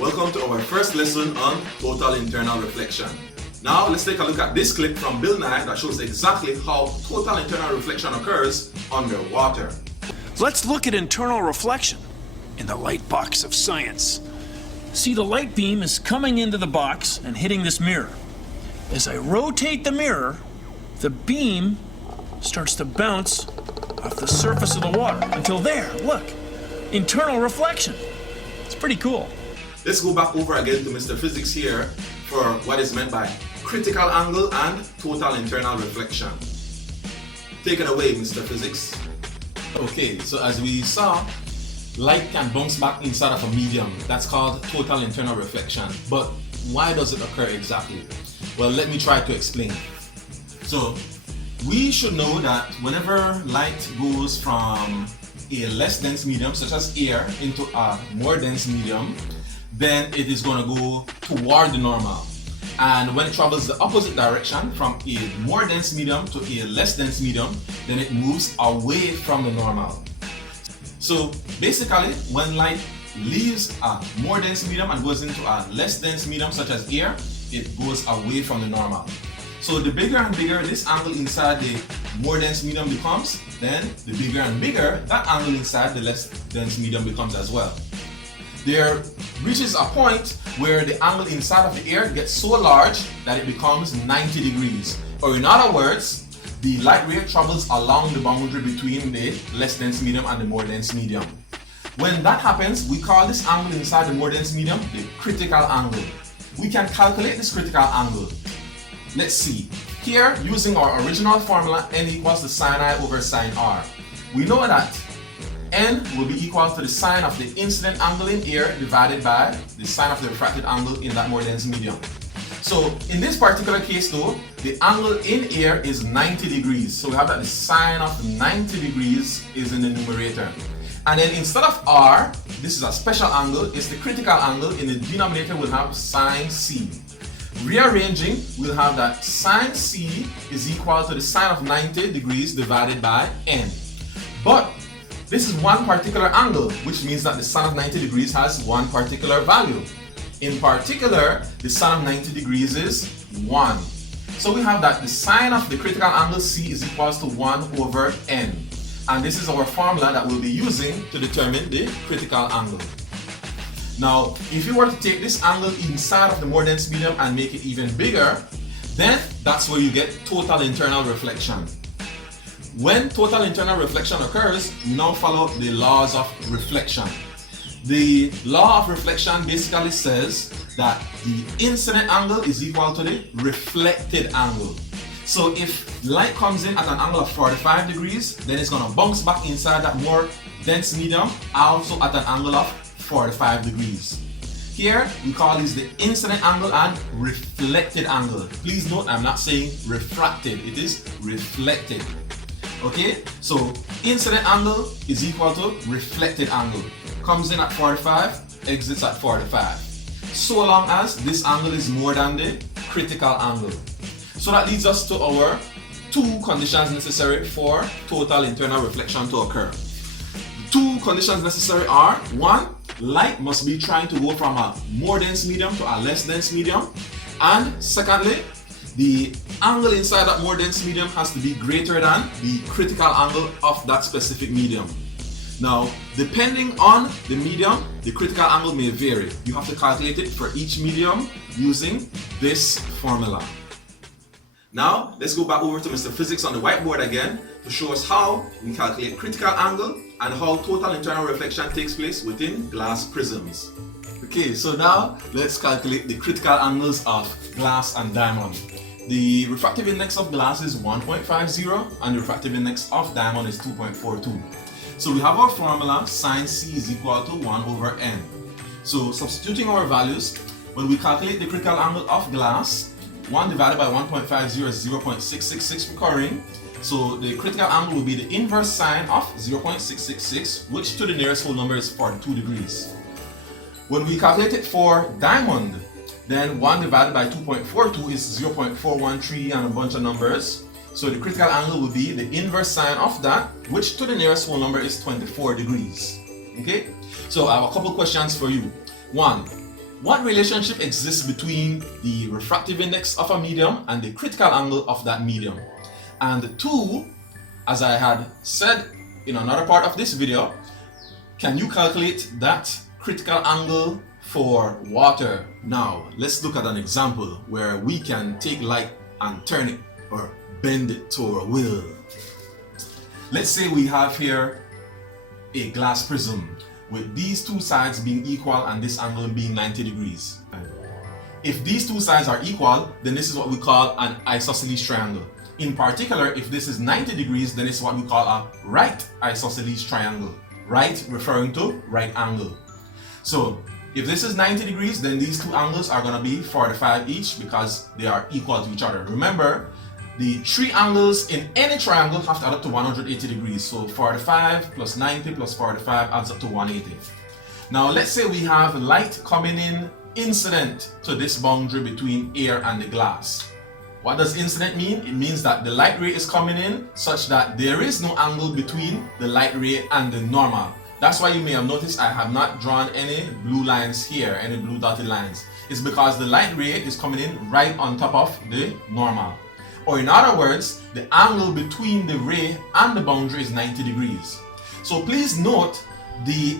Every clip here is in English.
Welcome to our first lesson on total internal reflection. Now let's take a look at this clip from Bill Nye that shows exactly how total internal reflection occurs underwater. Let's look at internal reflection in the light box of science. See, the light beam is coming into the box and hitting this mirror. As I rotate the mirror, the beam starts to bounce off the surface of the water until there, look, internal reflection. It's pretty cool. Let's go back over again to Mr. Physics here for what is meant by critical angle and total internal reflection. Take it away, Mr. Physics. Okay, so as we saw, light can bounce back inside of a medium. That's called total internal reflection. But why does it occur exactly? Well, let me try to explain. So, we should know that whenever light goes from a less dense medium, such as air, into a more dense medium, then it is going to go toward the normal. And when it travels the opposite direction, from a more dense medium to a less dense medium, then it moves away from the normal. So basically, when light leaves a more dense medium and goes into a less dense medium, such as air, it goes away from the normal. So the bigger and bigger this angle inside the more dense medium becomes, then the bigger and bigger that angle inside the less dense medium becomes as well. There reaches a point where the angle inside of the air gets so large that it becomes 90 degrees. Or in other words, the light ray travels along the boundary between the less dense medium and the more dense medium. When that happens, we call this angle inside the more dense medium the critical angle. We can calculate this critical angle. Let's see. Here, using our original formula, n equals to sine I over sine r. We know that n will be equal to the sine of the incident angle in air divided by the sine of the refracted angle in that more dense medium. So in this particular case though, the angle in air is 90 degrees. So we have that the sine of 90 degrees is in the numerator. And then instead of r, this is a special angle, it's the critical angle. In the denominator we'll have sine c. Rearranging, we'll have that sine c is equal to the sine of 90 degrees divided by n. But this is one particular angle, which means that the sine of 90 degrees has one particular value. In particular, the sine of 90 degrees is 1. So we have that the sine of the critical angle C is equals to 1 over n. And this is our formula that we'll be using to determine the critical angle. Now, if you were to take this angle inside of the more dense medium and make it even bigger, then that's where you get total internal reflection. When total internal reflection occurs, we now follow the laws of reflection. The law of reflection basically says that the incident angle is equal to the reflected angle. So if light comes in at an angle of 45 degrees, then it's going to bounce back inside that more dense medium, also at an angle of 45 degrees. Here, we call this the incident angle and reflected angle. Please note, I'm not saying refracted, it is reflected. Okay, so incident angle is equal to reflected angle. Comes in at 45, exits at 45. So long as this angle is more than the critical angle. So that leads us to our two conditions necessary for total internal reflection to occur. The two conditions necessary are: one, light must be trying to go from a more dense medium to a less dense medium. And secondly, the angle inside that more dense medium has to be greater than the critical angle of that specific medium. Now, depending on the medium, the critical angle may vary. You have to calculate it for each medium using this formula. Now, let's go back over to Mr. Physics on the whiteboard again to show us how we calculate critical angle and how total internal reflection takes place within glass prisms. Okay, so now let's calculate the critical angles of glass and diamond. The refractive index of glass is 1.50 and the refractive index of diamond is 2.42. So we have our formula, sine c is equal to 1 over n. So substituting our values, when we calculate the critical angle of glass, 1 divided by 1.50 is 0.666 recurring. So the critical angle will be the inverse sine of 0.666, which to the nearest whole number is 42 degrees. When we calculate it for diamond, then 1 divided by 2.42 is 0.413 and a bunch of numbers. So the critical angle will be the inverse sine of that, which to the nearest whole number is 24 degrees. Okay? So I have a couple questions for you. One, what relationship exists between the refractive index of a medium and the critical angle of that medium? And two, as I had said in another part of this video, can you calculate that critical angle for water? Now, let's look at an example where we can take light and turn it or bend it to our will. Let's say we have here a glass prism with these two sides being equal and this angle being 90 degrees. If these two sides are equal, then this is what we call an isosceles triangle. In particular, if this is 90 degrees, then it's what we call a right isosceles triangle. Right referring to right angle. So if this is 90 degrees, then these two angles are going to be 45 each because they are equal to each other. Remember, the three angles in any triangle have to add up to 180 degrees. So 45 plus 90 plus 45 adds up to 180. Now let's say we have light coming in incident to this boundary between air and the glass. What does incident mean? It means that the light ray is coming in such that there is no angle between the light ray and the normal. That's why you may have noticed I have not drawn any blue lines here, any blue dotted lines. It's because the light ray is coming in right on top of the normal. Or in other words, the angle between the ray and the boundary is 90 degrees. So please note, the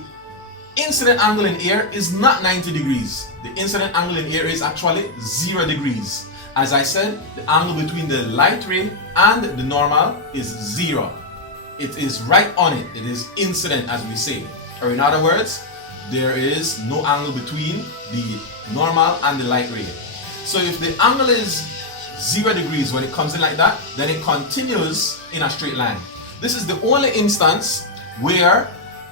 incident angle in air is not 90 degrees. The incident angle in air is actually 0 degrees. As I said, the angle between the light ray and the normal is 0. It is right on it. It is incident, as we say. Or in other words, there is no angle between the normal and the light ray. So if the angle is 0 degrees when it comes in like that, then it continues in a straight line. This is the only instance where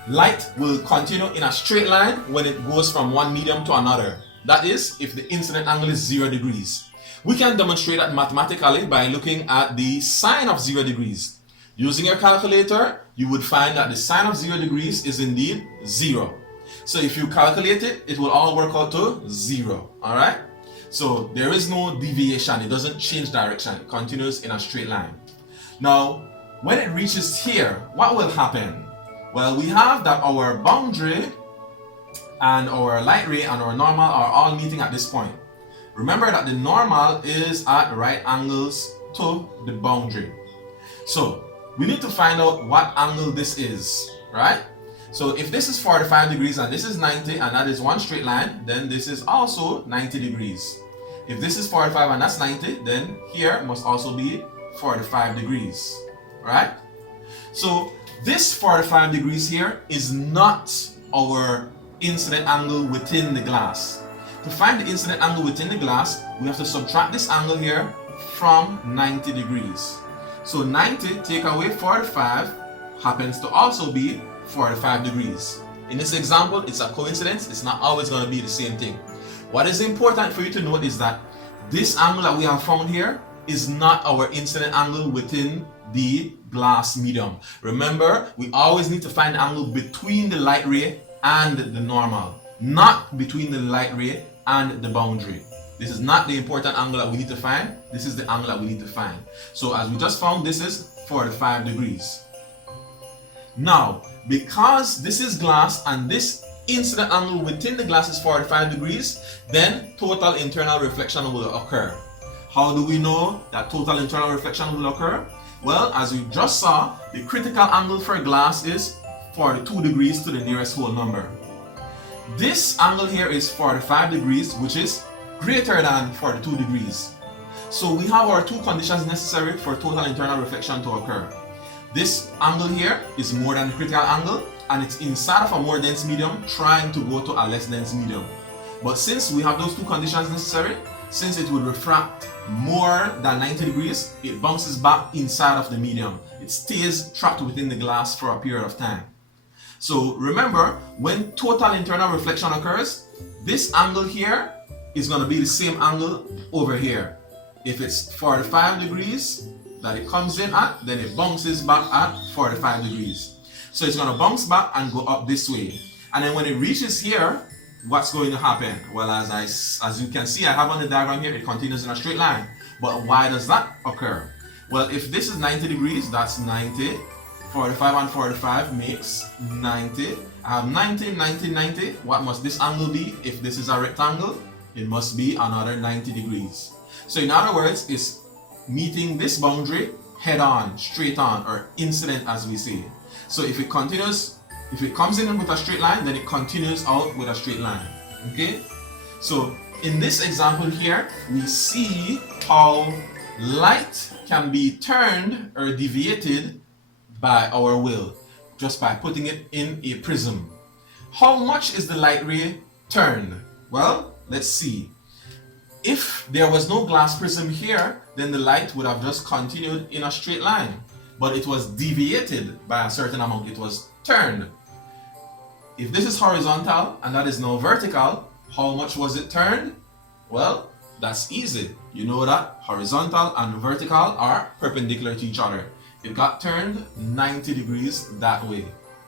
light will continue in a straight line when it goes from one medium to another. That is, if the incident angle is 0 degrees. We can demonstrate that mathematically by looking at the sine of 0 degrees. Using your calculator, you would find that the sine of 0 degrees is indeed 0. So if you calculate it, it will all work out to 0. Alright? So there is no deviation. It doesn't change direction. It continues in a straight line. Now, when it reaches here, what will happen? Well, we have that our boundary and our light ray and our normal are all meeting at this point. Remember that the normal is at right angles to the boundary. So we need to find out what angle this is, right? So if this is 45 degrees and this is 90 and that is one straight line, then this is also 90 degrees. If this is 45 and that's 90, then here must also be 45 degrees, right? So this 45 degrees here is not our incident angle within the glass. To find the incident angle within the glass, we have to subtract this angle here from 90 degrees. So 90 take away 45 happens to also be 45 degrees. In this example, it's a coincidence. It's not always going to be the same thing. What is important for you to note is that this angle that we have found here is not our incident angle within the glass medium. Remember, we always need to find the angle between the light ray and the normal, not between the light ray and the boundary. This is not the important angle that we need to find. This is the angle that we need to find. So as we just found, this is 45 degrees. Now, because this is glass and this incident angle within the glass is 45 degrees, then total internal reflection will occur. How do we know that total internal reflection will occur? Well, as we just saw, the critical angle for glass is 42 degrees to the nearest whole number. This angle here is 45 degrees, which is greater than 42 degrees. So we have our two conditions necessary for total internal reflection to occur. This angle here is more than the critical angle, and it's inside of a more dense medium trying to go to a less dense medium. But since we have those two conditions necessary, since it would refract more than 90 degrees, it bounces back inside of the medium. It stays trapped within the glass for a period of time. So remember, when total internal reflection occurs, this angle here is going to be the same angle over here. If it's 45 degrees that it comes in at, then it bounces back at 45 degrees. So it's going to bounce back and go up this way. And then when it reaches here, what's going to happen? Well, as you can see, I have on the diagram here, it continues in a straight line. But why does that occur? Well, if this is 90 degrees, that's 90. 45 and 45 makes 90. I have 90, 90, 90. What must this angle be? If this is a rectangle, it must be another 90 degrees. So in other words, it's meeting this boundary head on, straight on, or incident as we say. So if it continues, if it comes in with a straight line, then it continues out with a straight line. Okay? So in this example here, we see how light can be turned or deviated by our will, just by putting it in a prism. How much is the light ray turned? Well, let's see. If there was no glass prism here, then the light would have just continued in a straight line. But it was deviated by a certain amount. It was turned. If this is horizontal and that is now vertical, how much was it turned? Well, that's easy. You know that horizontal and vertical are perpendicular to each other. It got turned 90 degrees that way.